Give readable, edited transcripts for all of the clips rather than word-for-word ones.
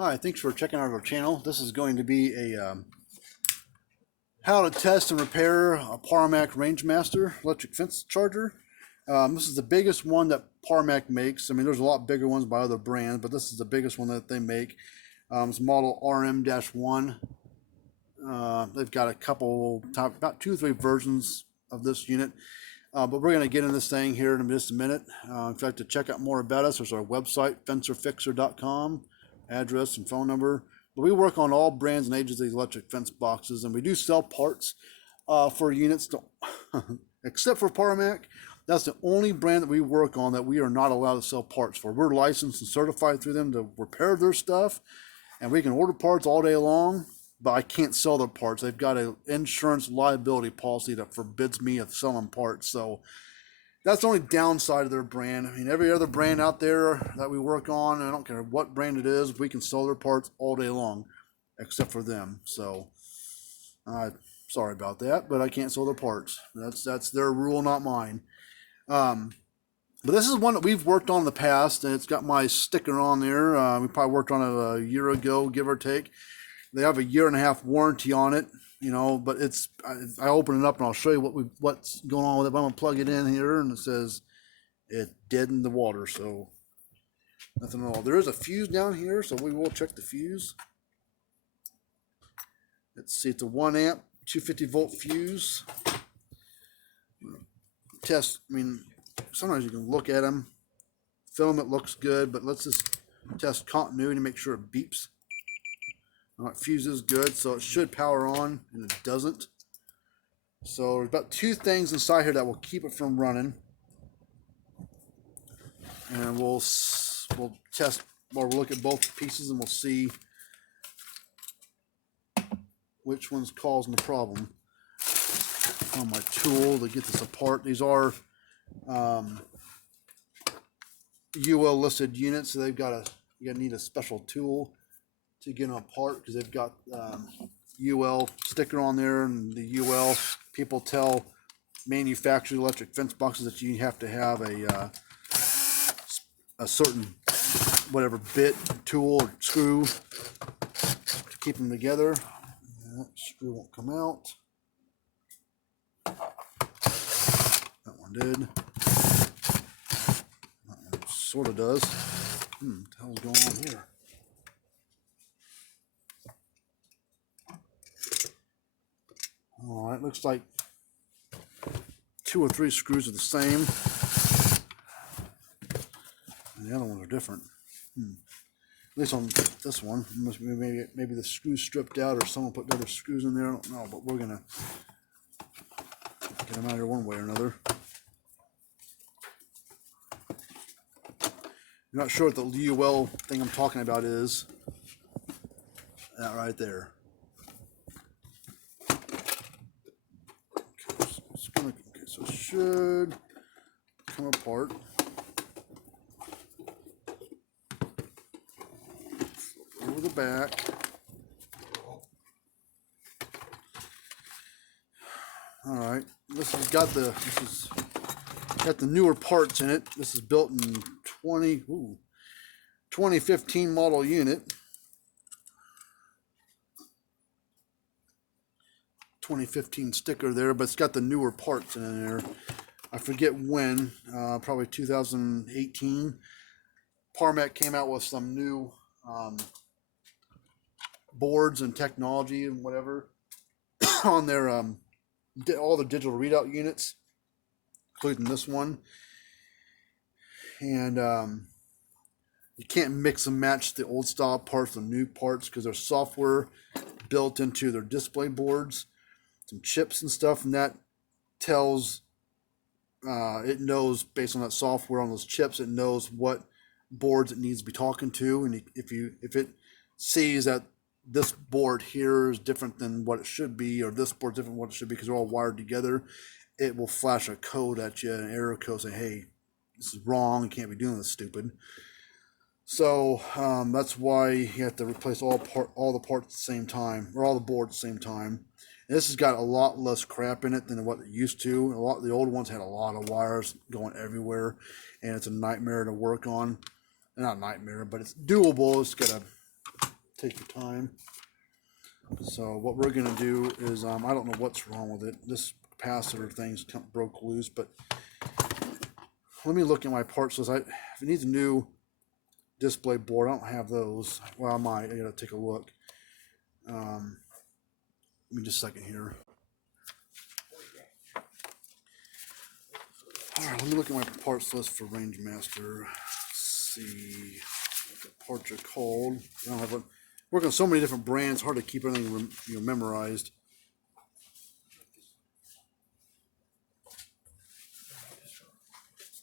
Hi, thanks for checking out our channel. This is going to be a how to test and repair a Parmak Rangemaster electric fence charger. This is the biggest one that Parmak makes. I mean, there's a lot bigger ones by other brands, but this is the biggest one that they make. It's model RM-1. They've got a couple, about 2 or 3 versions of this unit. But we're going to get in this thing here in just a minute. In fact, to check out more about us, there's our website, fencerfixer.com. Address and phone number. But we work on all brands and ages of these electric fence boxes, and we do sell parts for units except for Parmak. That's the only brand that we work on that we are not allowed to sell parts for. We're licensed and certified through them to repair their stuff, and we can order parts all day long, but I can't sell their parts. They've got an insurance liability policy that forbids me of selling parts. So that's the only downside of their brand. I mean, every other brand out there that we work on, I don't care what brand it is, we can sell their parts all day long, except for them. So, sorry about that, but I can't sell their parts. That's their rule, not mine. But this is one that we've worked on in the past, and it's got my sticker on there. We probably worked on it a year ago, give or take. They have a 1.5-year warranty on it. You know, but it's, I open it up and I'll show you what's going on with it. But I'm gonna plug it in here, and it says it's dead in the water, so nothing at all. There is a fuse down here, so we will check the fuse. Let's see, it's a 1 amp 250 volt fuse. Test, I mean, sometimes you can look at them, film it looks good, but let's just test continuity to make sure it beeps. Fuse is good, so it should power on, and it doesn't. So there's about 2 things inside here that will keep it from running, and we'll test, or we'll look at both pieces, and we'll see which one's causing the problem. On my tool to get this apart. These are UL listed units, so they've got you need a special tool to get them apart, because they've got UL sticker on there, and the UL people tell manufactured electric fence boxes that you have to have a certain whatever bit, tool, or screw to keep them together. That screw won't come out. That one did. That one sort of does. What the hell's going on here? All right, looks like 2 or 3 screws are the same, and the other ones are different. At least on this one, maybe the screws stripped out, or someone put other screws in there. I don't know, but we're gonna get them out of here one way or another. You're not sure what the UL thing I'm talking about is. That right there. Okay, so it should come apart. Flip over the back. All right, this has got the newer parts in it. This is built in 2015 model unit. 2015 sticker there, but it's got the newer parts in there. I forget when, probably 2018. Parmak came out with some new boards and technology and whatever on their all the digital readout units, including this one. And you can't mix and match the old style parts with new parts, because there's software built into their display boards, some chips and stuff, and that tells it knows, based on that software on those chips, it knows what boards it needs to be talking to. And if it sees that this board here is different than what it should be, or this board's different than what it should be, because they're all wired together, it will flash a code at you, an error code saying, hey, this is wrong, you can't be doing this, stupid. So that's why you have to replace all the parts at the same time, or all the boards at the same time. And this has got a lot less crap in it than what it used to. A lot, the old ones had a lot of wires going everywhere, and it's a nightmare to work on. Not a nightmare, but it's doable. It's got a take your time. So what we're gonna do is, I don't know what's wrong with it. This capacitor thing's broke loose, but let me look at my parts list. If it needs a new display board, I don't have those. Well, I might. I gotta take a look. Let me just a second here. All right, let me look at my parts list for Rangemaster. Let's see what the parts are called. I don't have a, work on so many different brands, hard to keep everything memorized.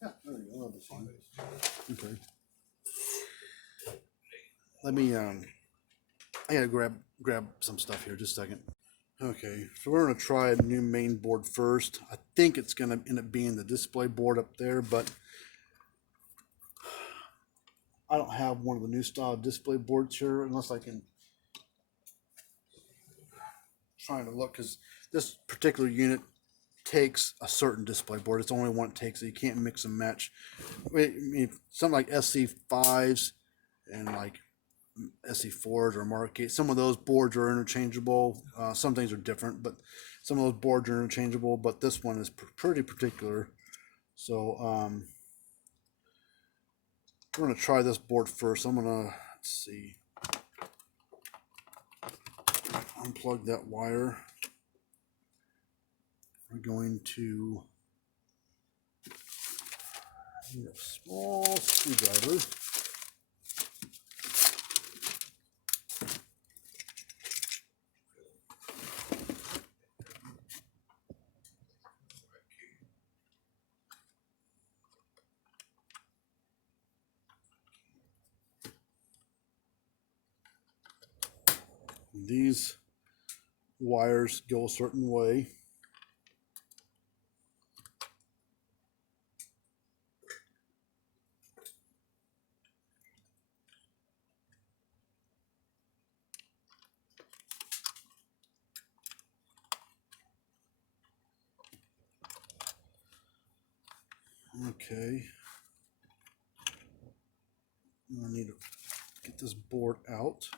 Yeah, there you go. That'll be fine. Okay. Let me I gotta grab some stuff here. Just a second. Okay, so we're gonna try a new main board first. I think it's gonna end up being the display board up there, but I don't have one of the new style display boards here unless I can trying to look, because this particular unit takes a certain display board. It's the only one it takes, so you can't mix and match. I mean, something like SC5s and like SC4s or Mark 8, some of those boards are interchangeable. Some things are different, but some of those boards are interchangeable, but this one is pretty particular. So we're going to try this board first. I'm going to, let's see, unplug that wire. We're going to need a small screwdriver. These wires go a certain way. Okay. I need to get this board out.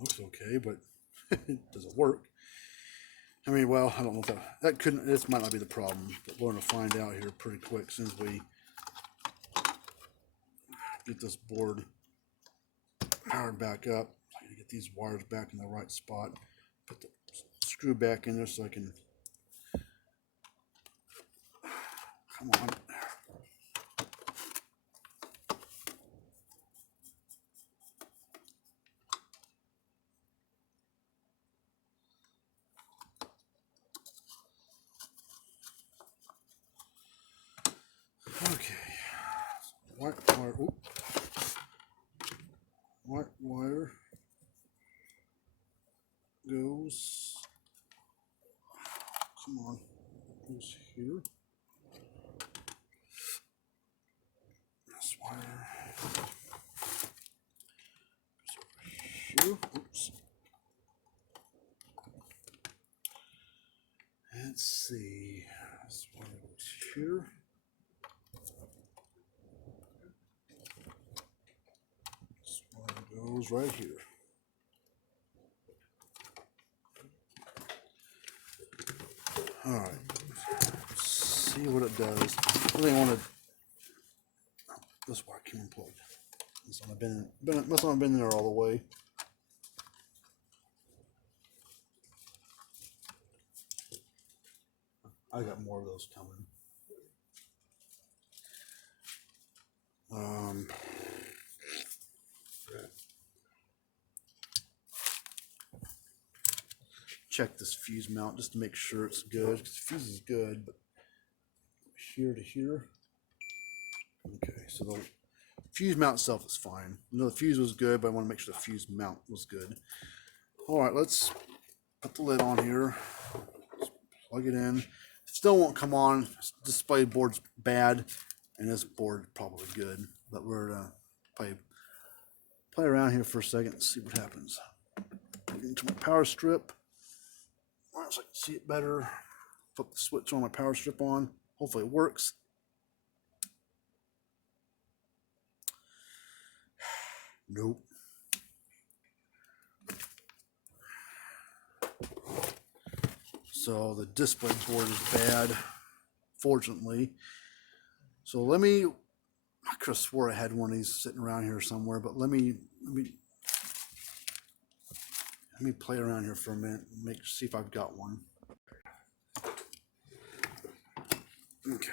Looks okay, but it doesn't work. I mean, well, I don't know if that couldn't, this might not be the problem, but we're going to find out here pretty quick since we get this board powered back up. I gotta get these wires back in the right spot. Put the screw back in there so I can, come on. Okay, white wire, white wire goes, come on, goes here. This wire goes over here. Oops. Let's see, this wire goes here. Goes right here. All right. Let's see what it does. I really wanted this wire came unplugged. Must not have been there all the way. I got more of those coming. Check this fuse mount just to make sure it's good, because the fuse is good, but here to here. Okay, so the fuse mount itself is fine. You know, the fuse was good, but I want to make sure the fuse mount was good. All right, let's put the lid on here. Let's plug it in. Still won't come on. Display board's bad, and this board probably good. But we're gonna play around here for a second and see what happens. Get into my power strip. So I can see it better. Flip the switch on my power strip on. Hopefully it works. Nope. So the display board is bad, fortunately. So let me, I could have swore I had one of these sitting around here somewhere, but let me play around here for a minute and see if I've got one. Okay.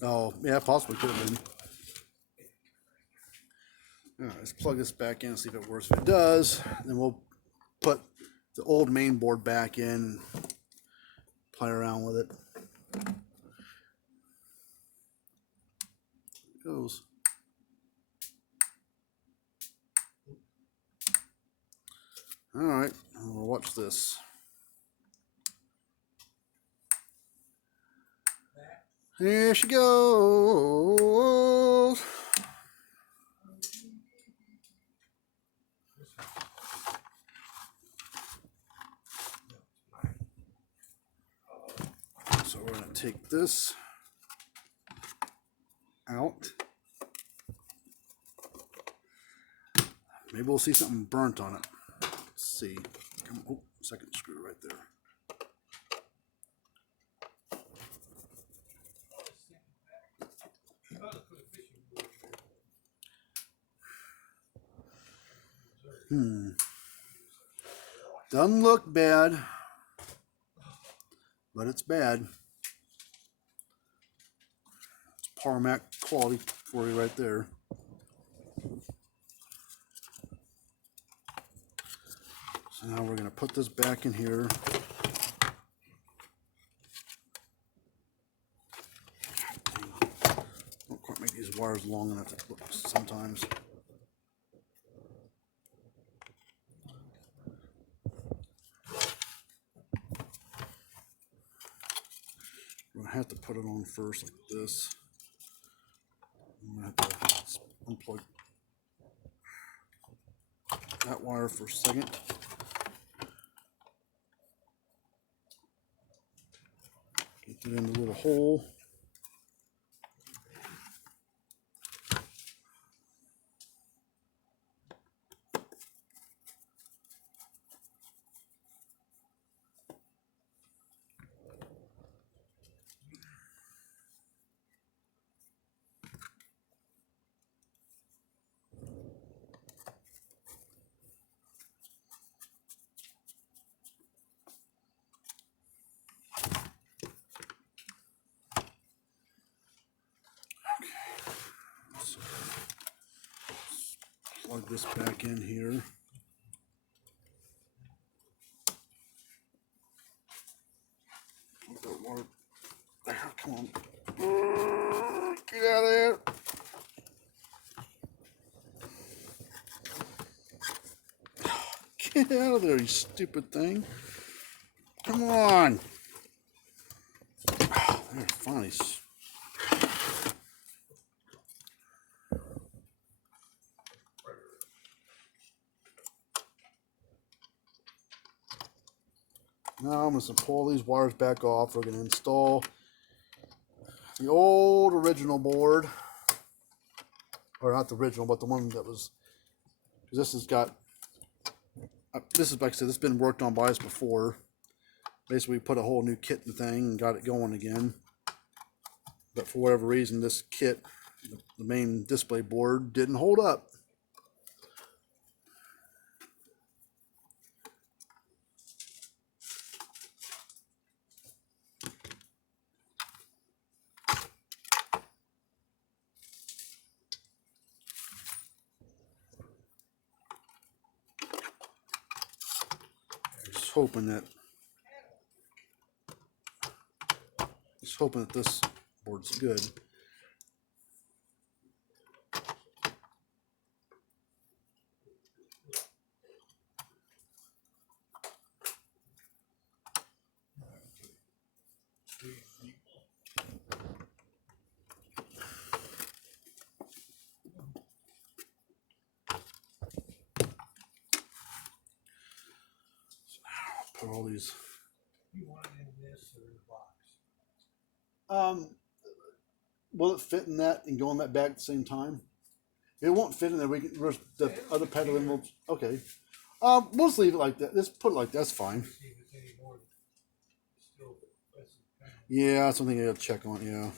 Oh, yeah, possibly could have been. All right, let's plug this back in and see if it works. If it does, then we'll put the old main board back in and play around with it. It goes. All right, we'll watch this. Here she goes. So we're going to take this out. Maybe we'll see something burnt on it. Let's see. Oh, second screw right there. Doesn't look bad, but it's bad. It's Parmak quality for you right there. So now we're going to put this back in here. Don't quite make these wires long enough sometimes. I'm going to have to put it on first like this. I'm going to have to unplug that wire for a second. Get it in the little hole. Plug this back in here. Come on. Get out of there. Get out of there, you stupid thing. Come on. There, finally. Now I'm going to pull these wires back off. We're going to install the old original board. Or not the original, but the one that was, because this has got, this is, like I said, this has been worked on by us before. Basically, we put a whole new kit and thing and got it going again. But for whatever reason, this kit, the main display board, didn't hold up. Hoping that this board's good. for all these. You want it in this or in the box? Will it fit in that and go in that bag at the same time? If it won't fit in there, we can the other paddle envelopes. Okay. We'll just leave it like that. Just put it like that. That's fine. See if it's any more. Still less than pound. Yeah, that's something I gotta check on. Yeah.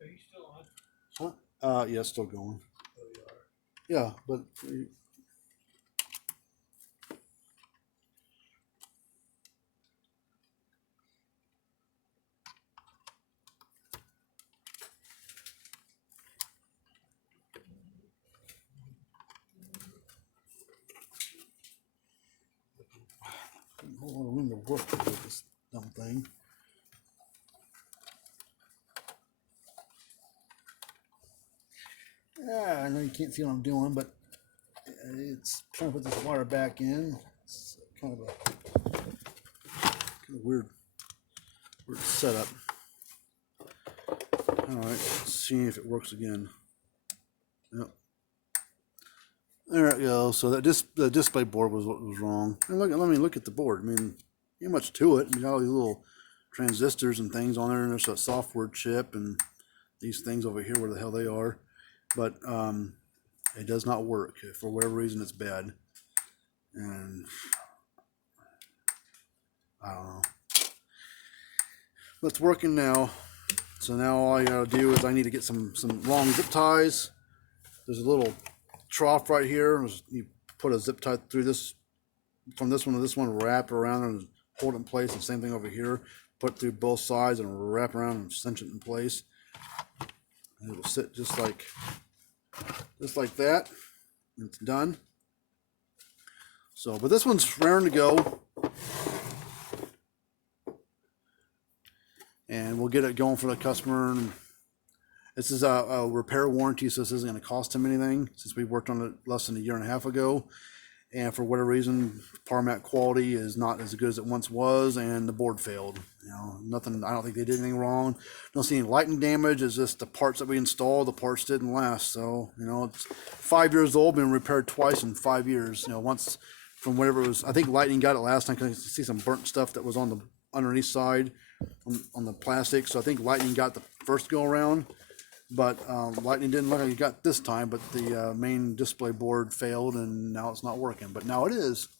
Are you still on? Huh? Yeah, still going. Oh, you are. Yeah, but a whole lot of room to work with this dumb thing. Yeah, I know you can't see what I'm doing, but it's trying to put this wire back in. It's kind of weird setup. All right, let's see if it works again. Yep. There it goes. So that the display board was what was wrong. And let me look at the board. I mean, ain't much to it. You got all these little transistors and things on there, and there's a software chip and these things over here, where the hell they are. But it does not work. For whatever reason, it's bad. And I don't know. But it's working now. So now all I gotta do is I need to get some long zip ties. There's a little trough right here. You put a zip tie through this, from this one to this one, wrap around and hold it in place. And same thing over here. Put through both sides and wrap around and cinch it in place. And it'll sit just like that. And it's done. So, but this one's raring to go. And we'll get it going for the customer. And this is a repair warranty, so this isn't going to cost him anything, since we worked on it less than a year and a half ago. And for whatever reason, Parmak quality is not as good as it once was, and the board failed. You know, nothing. I don't think they did anything wrong. Don't see any lightning damage. It's just the parts that we installed. The parts didn't last. So you know, it's 5 years old, been repaired twice in 5 years. You know, once from whatever it was. I think lightning got it last time, because I see some burnt stuff that was on the underneath side on the plastic. So I think lightning got the first go around. But lightning didn't look like it got this time, but the main display board failed, and now it's not working. But now it is.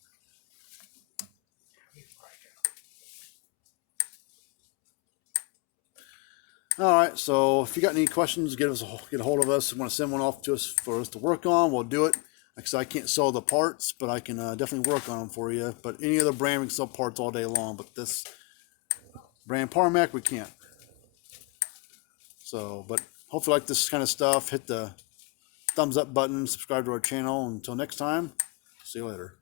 All right, so if you got any questions, get a hold of us. If you want to send one off to us for us to work on, we'll do it. Like I said, I can't sell the parts, but I can definitely work on them for you. But any other brand, we can sell parts all day long. But this brand Parmak, we can't. So, but hopefully like this kind of stuff. Hit the thumbs up button, subscribe to our channel. Until next time, see you later.